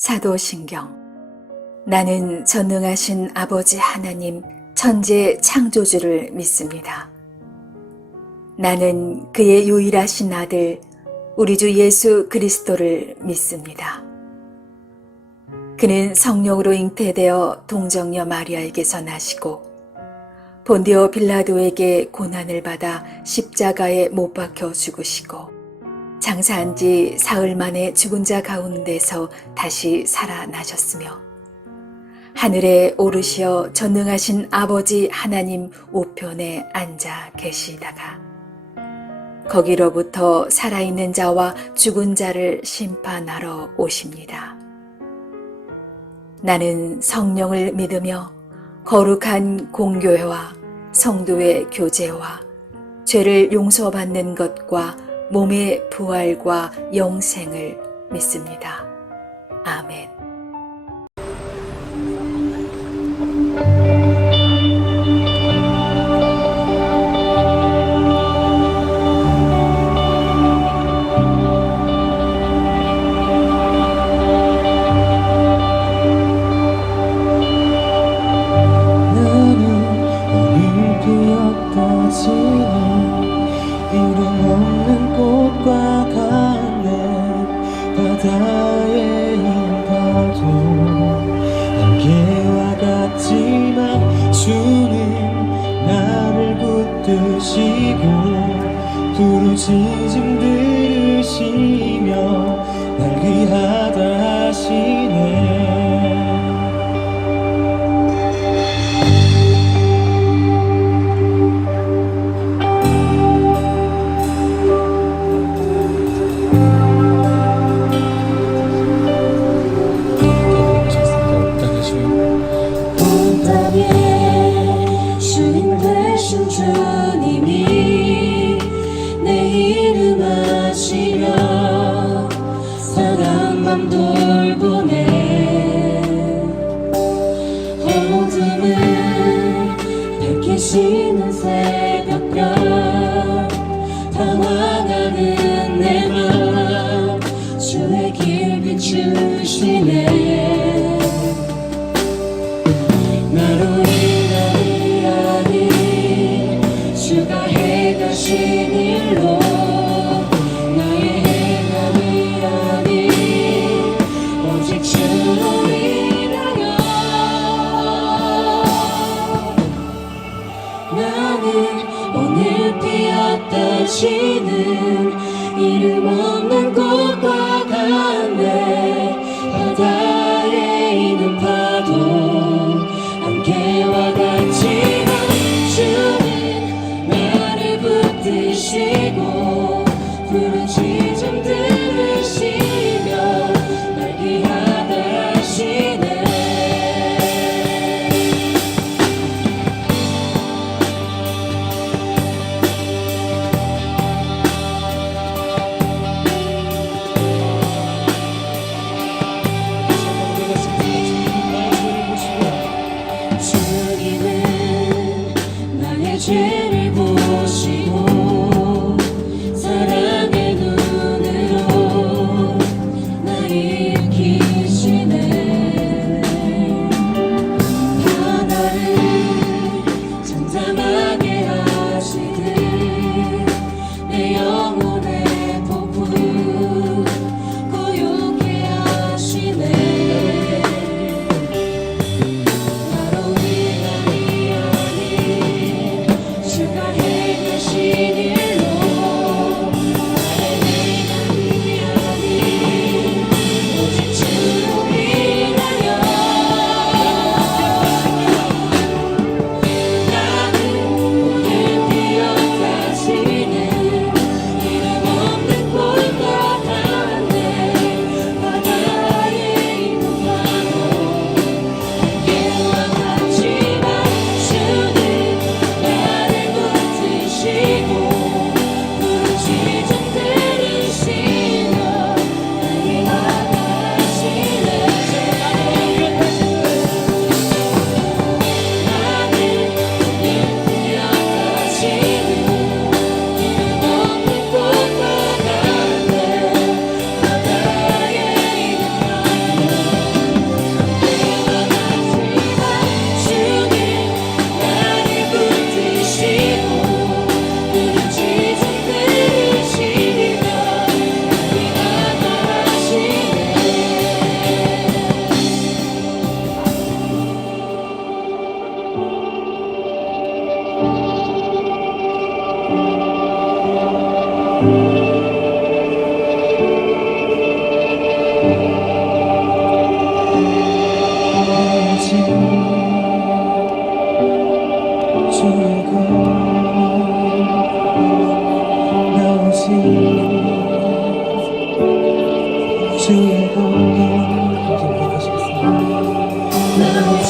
사도신경. 나는 전능하신 아버지 하나님 천재 창조주를 믿습니다. 나는 그의 유일하신 아들 우리 주 예수 그리스도를 믿습니다. 그는 성령으로 잉태되어 동정녀 마리아에게서 나시고 본디오 빌라도에게 고난을 받아 십자가에 못 박혀 죽으시고 장사한 지 사흘 만에 죽은 자 가운데서 다시 살아나셨으며 하늘에 오르시어 전능하신 아버지 하나님 우편에 앉아 계시다가 거기로부터 살아있는 자와 죽은 자를 심판하러 오십니다. 나는 성령을 믿으며 거룩한 공교회와 성도의 교제와 죄를 용서받는 것과 몸의 부활과 영생을 믿습니다. 아멘. 이름 없는 꽃과 같네 바다의 인파도 안개와 같지만 주는 나를 붙드시고 부르짖음 들으시며 날 귀하다 하시네. 주님 되신 주님이 내 이름 아시며 사랑 맘 돌보네. 어둠을 밝히시는 새벽별 당황하는 내 맘 주의 길 비추시네. 나로 주가 행하신 일로 나의 행함이 아닌 오직 주로 인하여 나는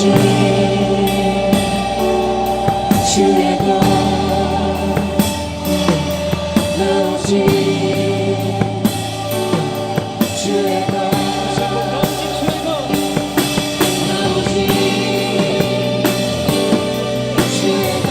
주의 것 나 오직 주의 것 나 오직 주의 것 나 오직 주의 것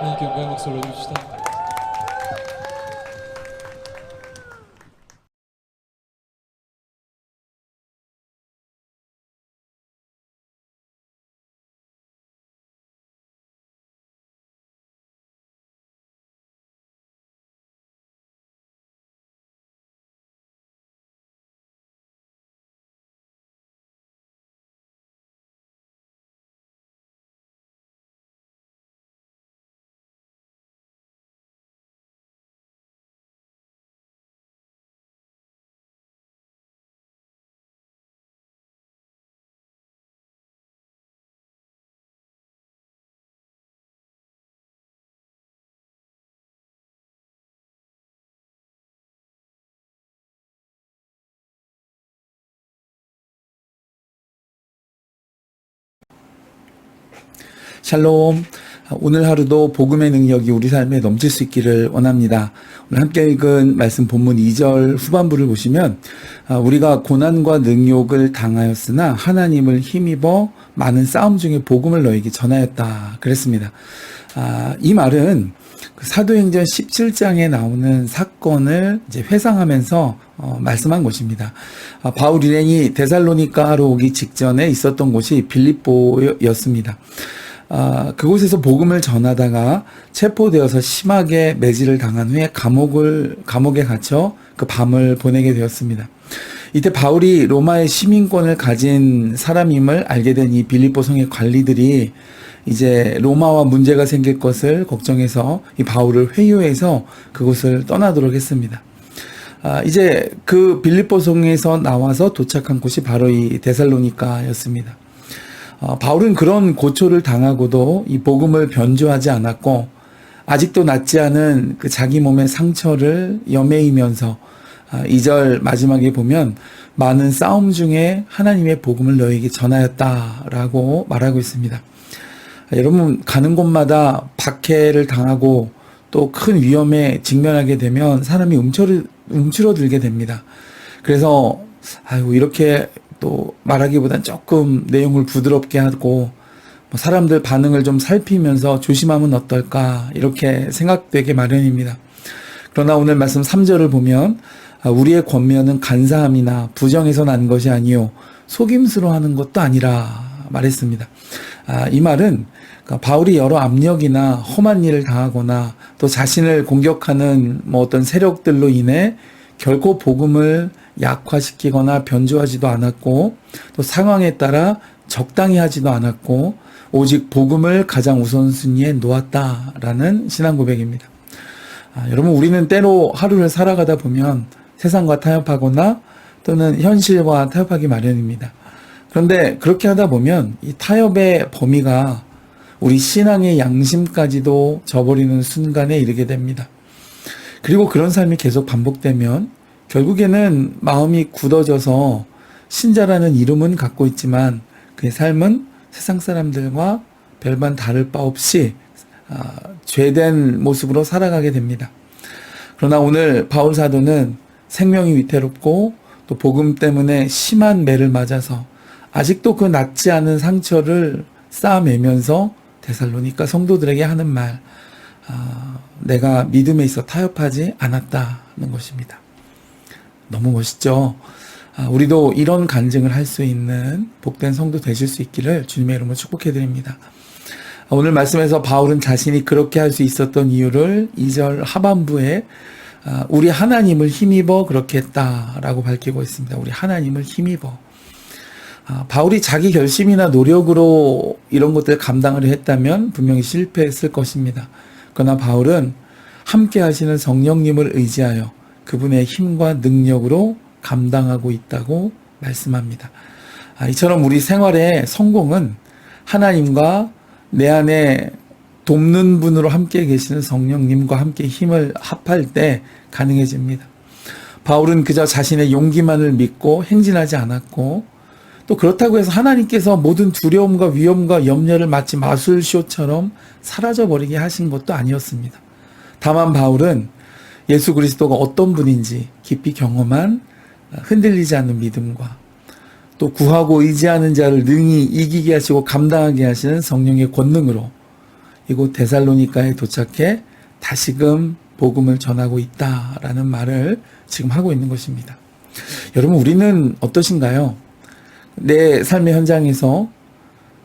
하나님께 영광의 박수 올려주시다. 샬롬. 오늘 하루도 복음의 능력이 우리 삶에 넘칠 수 있기를 원합니다. 오늘 함께 읽은 말씀 본문 2절 후반부를 보시면 우리가 고난과 능욕을 당하였으나 하나님을 힘입어 많은 싸움 중에 복음을 너에게 전하였다 그랬습니다. 이 말은 사도행전 17장에 나오는 사건을 이제 회상하면서 말씀한 것입니다. 바울 일행이 데살로니가로 오기 직전에 있었던 곳이 빌립보였습니다. 그곳에서 복음을 전하다가 체포되어서 심하게 매질을 당한 후에 감옥에 갇혀 그 밤을 보내게 되었습니다. 이때 바울이 로마의 시민권을 가진 사람임을 알게 된 이 빌립보 성의 관리들이 이제 로마와 문제가 생길 것을 걱정해서 이 바울을 회유해서 그곳을 떠나도록 했습니다. 이제 그 빌립보 성에서 나와서 도착한 곳이 바로 이 데살로니가였습니다. 바울은 그런 고초를 당하고도 이 복음을 변조하지 않았고 아직도 낫지 않은 그 자기 몸의 상처를 여매이면서 2절 마지막에 보면 많은 싸움 중에 하나님의 복음을 너에게 전하였다라고 말하고 있습니다. 여러분, 가는 곳마다 박해를 당하고 또 큰 위험에 직면하게 되면 사람이 움츠러들게 됩니다. 그래서 이렇게 또 말하기보단 조금 내용을 부드럽게 하고 사람들 반응을 좀 살피면서 조심하면 어떨까 이렇게 생각되게 마련입니다. 그러나 오늘 말씀 3절을 보면 우리의 권면은 간사함이나 부정에서 난 것이 아니요 속임수로 하는 것도 아니라 말했습니다. 이 말은 바울이 여러 압력이나 험한 일을 당하거나 또 자신을 공격하는 어떤 세력들로 인해 결코 복음을 약화시키거나 변조하지도 않았고 또 상황에 따라 적당히 하지도 않았고 오직 복음을 가장 우선순위에 놓았다라는 신앙 고백입니다. 여러분, 우리는 때로 하루를 살아가다 보면 세상과 타협하거나 또는 현실과 타협하기 마련입니다. 그런데 그렇게 하다 보면 이 타협의 범위가 우리 신앙의 양심까지도 저버리는 순간에 이르게 됩니다. 그리고 그런 삶이 계속 반복되면 결국에는 마음이 굳어져서 신자라는 이름은 갖고 있지만 그의 삶은 세상 사람들과 별반 다를 바 없이 죄된 모습으로 살아가게 됩니다. 그러나 오늘 바울 사도는 생명이 위태롭고 또 복음 때문에 심한 매를 맞아서 아직도 그 낫지 않은 상처를 쌓아매면서 데살로니가 성도들에게 하는 말, 내가 믿음에 있어 타협하지 않았다는 것입니다. 너무 멋있죠? 우리도 이런 간증을 할 수 있는 복된 성도 되실 수 있기를 주님의 이름으로 축복해드립니다. 오늘 말씀에서 바울은 자신이 그렇게 할 수 있었던 이유를 2절 하반부에 우리 하나님을 힘입어 그렇게 했다라고 밝히고 있습니다. 우리 하나님을 힘입어. 바울이 자기 결심이나 노력으로 이런 것들을 감당을 했다면 분명히 실패했을 것입니다. 그러나 바울은 함께 하시는 성령님을 의지하여 그분의 힘과 능력으로 감당하고 있다고 말씀합니다. 이처럼 우리 생활의 성공은 하나님과 내 안에 돕는 분으로 함께 계시는 성령님과 함께 힘을 합할 때 가능해집니다. 바울은 그저 자신의 용기만을 믿고 행진하지 않았고 또 그렇다고 해서 하나님께서 모든 두려움과 위험과 염려를 마치 마술쇼처럼 사라져버리게 하신 것도 아니었습니다. 다만 바울은 예수 그리스도가 어떤 분인지 깊이 경험한 흔들리지 않는 믿음과 또 구하고 의지하는 자를 능히 이기게 하시고 감당하게 하시는 성령의 권능으로 이곳 데살로니가에 도착해 다시금 복음을 전하고 있다라는 말을 지금 하고 있는 것입니다. 여러분, 우리는 어떠신가요? 내 삶의 현장에서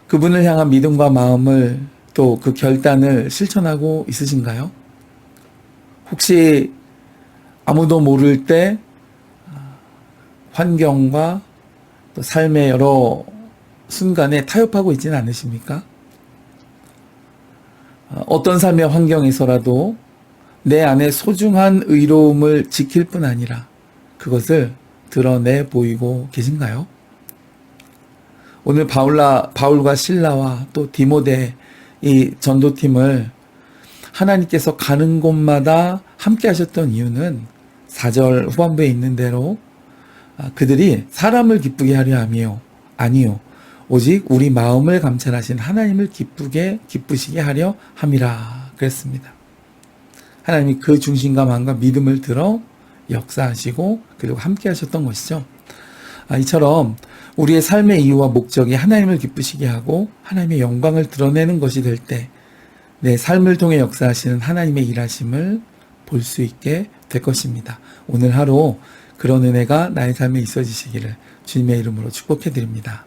그분을 향한 믿음과 마음을 또 그 결단을 실천하고 있으신가요? 혹시 아무도 모를 때 환경과 또 삶의 여러 순간에 타협하고 있지는 않으십니까? 어떤 삶의 환경에서라도 내 안에 소중한 의로움을 지킬 뿐 아니라 그것을 드러내 보이고 계신가요? 오늘 바울과 실라와 또 디모데 이 전도팀을 하나님께서 가는 곳마다 함께 하셨던 이유는 4절 후반부에 있는 대로 그들이 사람을 기쁘게 하려 함이요 아니요 오직 우리 마음을 감찰하신 하나님을 기쁘시게 하려 함이라 그랬습니다. 하나님이 그 중심과 마음과 믿음을 들어 역사하시고 그리고 함께 하셨던 것이죠. 이처럼 우리의 삶의 이유와 목적이 하나님을 기쁘시게 하고 하나님의 영광을 드러내는 것이 될 때 내 삶을 통해 역사하시는 하나님의 일하심을 볼 수 있게 될 것입니다. 오늘 하루 그런 은혜가 나의 삶에 있어지시기를 주님의 이름으로 축복해 드립니다.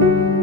주시고